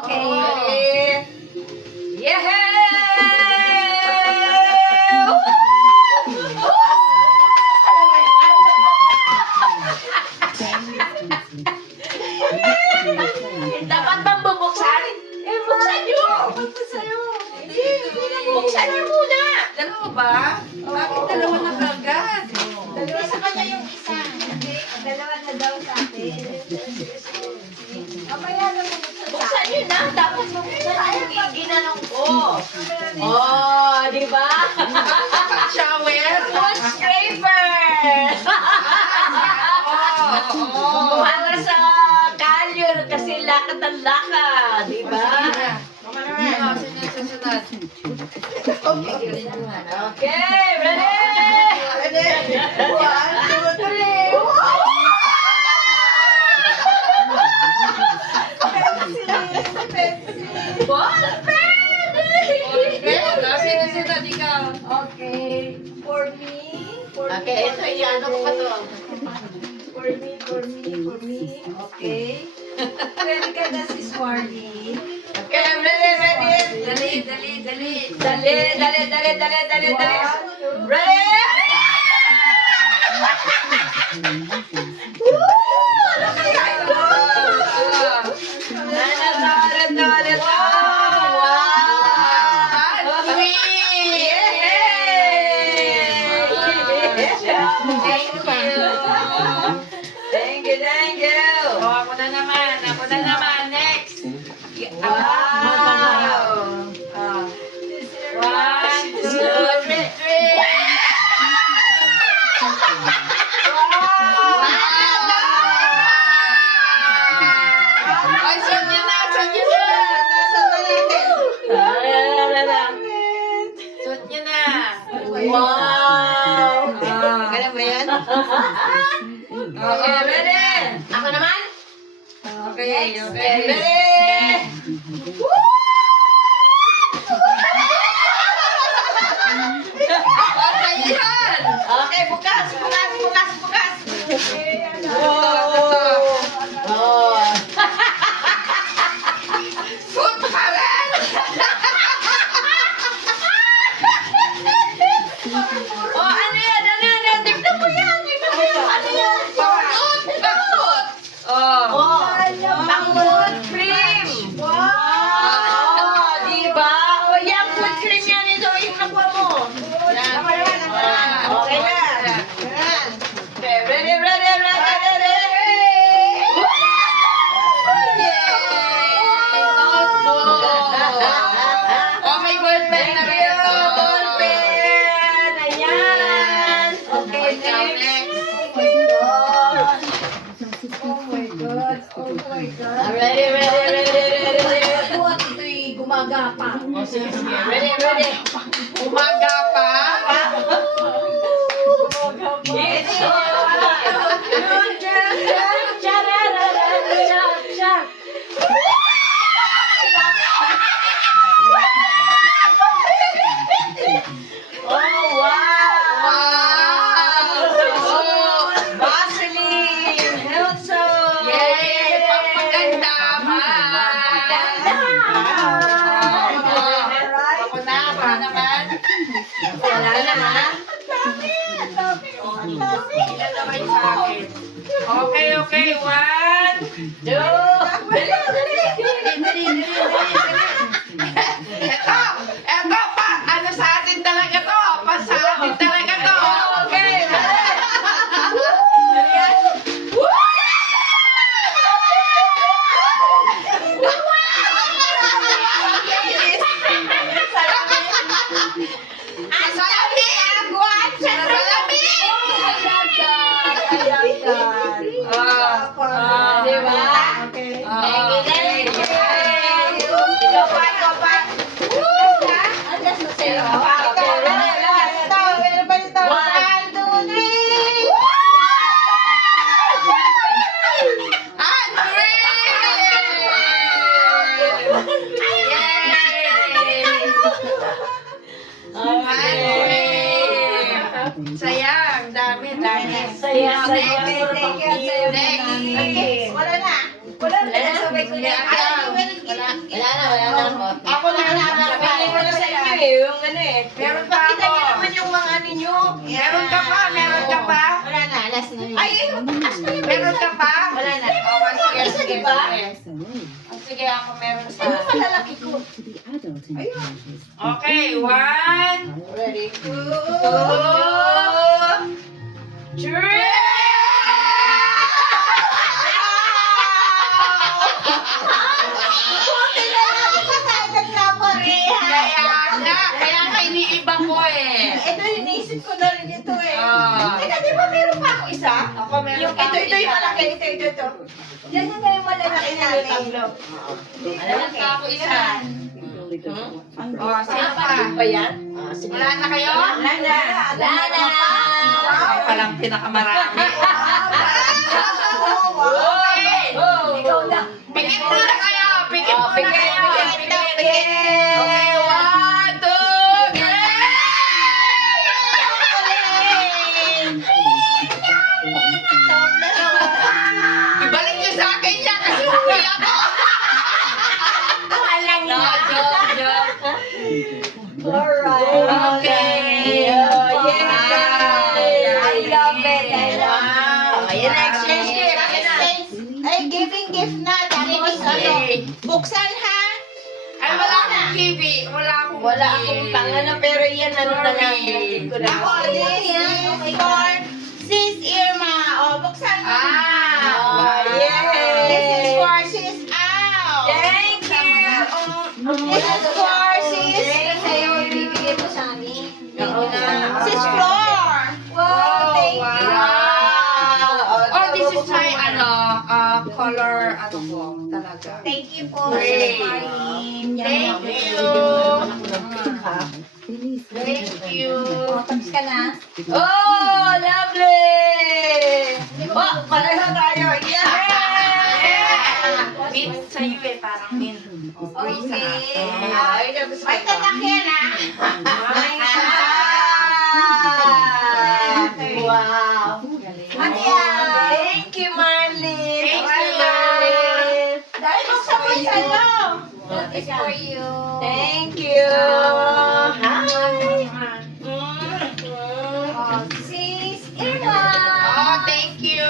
Okay. Yeah! Dapat bang bubuksan? Buksan nyo! Buksan nyo muna! Dalawa ba? Bakit dalawa na kagad? Dalawa sa kanya yung isa. Okay? Dalawa na daw sa atin. Mamaya na Buksan nyo na! Dapat bubuksan yung ginanong ko. Oh, di ba? Shower? Food scraper! Para sa kalyo kasi lakad ng lakad, di ba? Sino susunod? Okay, ready? Ready? 1, 2, 3. Ball pen! Sino susunod? Ikaw. Okay. For me. Okay, ito iano ko pa to. For me. Okay. Ready ka na si Smarty. Okay, ready, ready? Dali. Ready? Ano kaya ito? Ulit. Wow! Three! Thank you. Ako na naman. Next. Wow! 1, 2, 3. Ay, suot niyo na. Suot niyo na. Wow! Ganun ba yan? Okay, ready? Ako naman? Okay. Ready? Okay, yan. Okay, bukas. Suot pa rin. Ano yan? Tignan mo yan. Ano yan? Bakit? Ang food cream. Wow! Diba? Yung food cream yan ito. Yung nakuha mo. Okay na. Okay, ready. Oh, may ball pen na rin ito. Ballpen! Ayan! Okay, next. Oh my God. Ready. Buhat ito'y gumagapa. Ready. Umaga pa. Oh, wow! Vaseline! Helso! Yay! Pagpaganda ma. Ako naman. Wala na, ha? Ilan naman sa akin? Okay. 1. 2. Dali. Eto pa. Ano sa atin talaga to? Sa atin talaga to. Okay, Diba? Okay. Thank you. Ikaw pa. Okay, ready. 1, 2, 3. Sayang, dami. Saya. Thank you. Next. Okay. Wala na. Wala na. Sabay ko na. Wala. Meron ka pa? Wala na. Oh, sige, Isa, sige, diba? sige. Sige, ako meron pa. Ano malalaki ko? Okay, 1, Ready? 2, 3! Buti na lang ako kagad na pareha. Kaya nga iniiba ko eh. Ito, iniisip ko na rin ito eh. Ah. Teka, di ba meron pa ako isa? Ako meron Yung pa ito yung isa. malaki, ito. Yan na yung malalaki natin. Meron pa ako isa. Oh, sino pa? Ba yan? Sige. Wala na kayo? Wala na. Ako palang pinakamarami. Okay! Ikaw na. Pikit muna kayo! Pikit muna Pikit, kayo! pikit, pikit. Okay, 1, 2, 3! Ibalik niyo sa akin yan kasi uwi ako! Walang No, joke. Alright. Okay. Oh, yay. I love it. I love it. Ayan na, exchange gift. Ay, giving gift na. Tapos ano, buksan ha? Ay, wala akong TV. Wala akong Wala akong pangano, pero yan ano na lang. Sorry. Ako, this is for Sis Irma. Oh, buksan mo. Ah. Yay. This is for Sis Au. Thank you. This is for Sis. Sa'yo, ibibigay mo sa amin. Sis Flor. Wow, Thank you. wow. Oh, this is my color ko talaga. Thank you po. Great. Thank Thank you. Thank you. Tapos ka na. Oh, lovely! Oh, pareho tayo. Yeah! Mint sa'yo eh, parang mint. Okay. Ay, gusto ko May ito. tatak yan ah. Wow! Matia. Thank you, Marlene! Thank Hi, you. Marlene! Dahil mo sa may sa'yo! That is for you. Thank you! Hi! Oh, Sis Irma. Oh, thank you.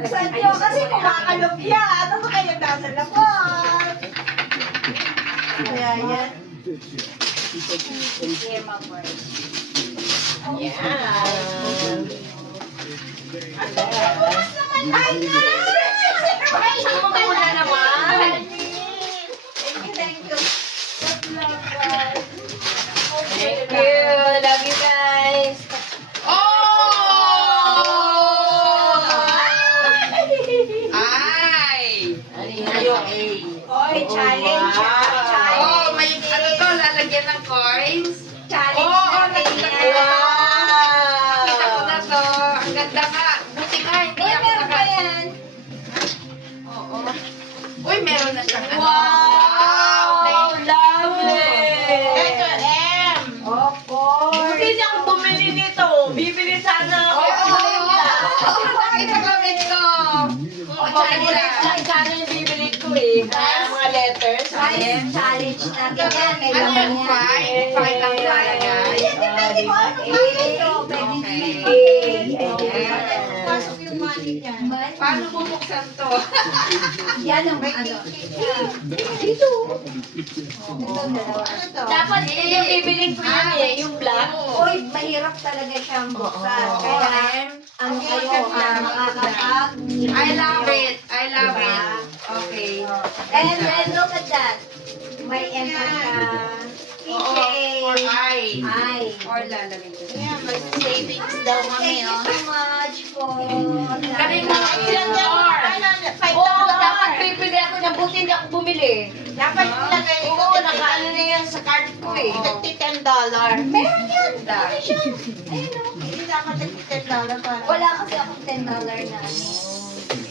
Sanyo, kasi kumakalupya. Ano ba kayo nasa labas? Kaya yan. Irma first. Yan. Ang bukas naman. Ay, surprise! Ang muna naman. Thank you. Thank you. Love you guys. Oh! Ay! Oy, challenge. Challenge. Oh, may ano to, lalagyan ng coins? Challenge Oo, natin nakita ko. yan. Kita ko na to. Ang ganda nga. Buti nga, hindi Uy, ako meron pa naka- yan. Oo. Uy, meron na siyang ano. Wow! Thank you. Lovely! Ito, M. Of course. Hindi ako bumili nito. Bibili sana ako. Ito gamit ko. Sana yung bibili ko eh. Mga letters. Challenge natin yan. Ano Kailangan yan? yan. Five lang lalagay. Depende mo ano ito. Pwede Okay. pasok yung money niyan. Paano bubuksan to? Yan ang ano. Dito. Ito, dalawa. Ano to? Dapat yung bibili ko yun eh. Yung black. Uy, mahirap talaga siyang buksan. Kaya, ano kayo, makakapag. I love it. I love it. Okay. And then, look at that. May M pa siya. Oo, for I. Ay. Or lalagay ko. Savings daw Thank you so much po. Galing mo. Ilan yan? Oo, dapat bibili ako ng buti hindi ako bumili. Dapat ilagay ko. Oo, nakaano na yan sa card ko eh. Oo. $10. Meron yan. Da. Ano siya? Ayun o. Hindi dapat $10 para. Wala kasi akong $10 na ano.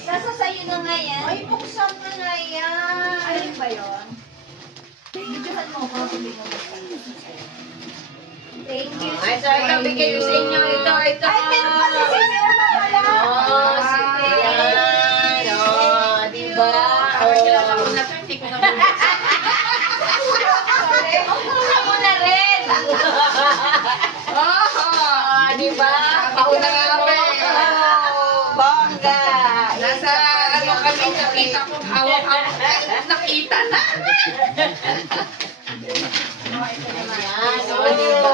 Nasa sa'yo na nga yan. Ay, buksan mo na yan. Ayun ba yun? Videohan mo ko. Sabi mo ba? Thank you. Ay, so ito, bigay ko sa inyo. Ito. Ay, meron pa si Sister pala. Oo, sige yan. Oo, diba? Ang kilala ko na to, hindi ko na bubuksan. Buksan mo na rin. Oh! Diba? Sabi ko na nga ba eh. talaga. Nasa ano kami, nakita ko hawak-hawak. Nakita na. Ayan, o, diba?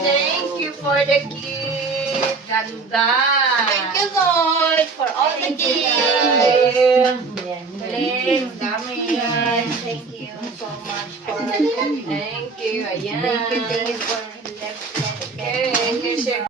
Thank you for the gift. Ganda. Thank you, Lord, for all the Thank you, gifts. Galing, dami. Thank you so much for Thank you, ayan. thank you for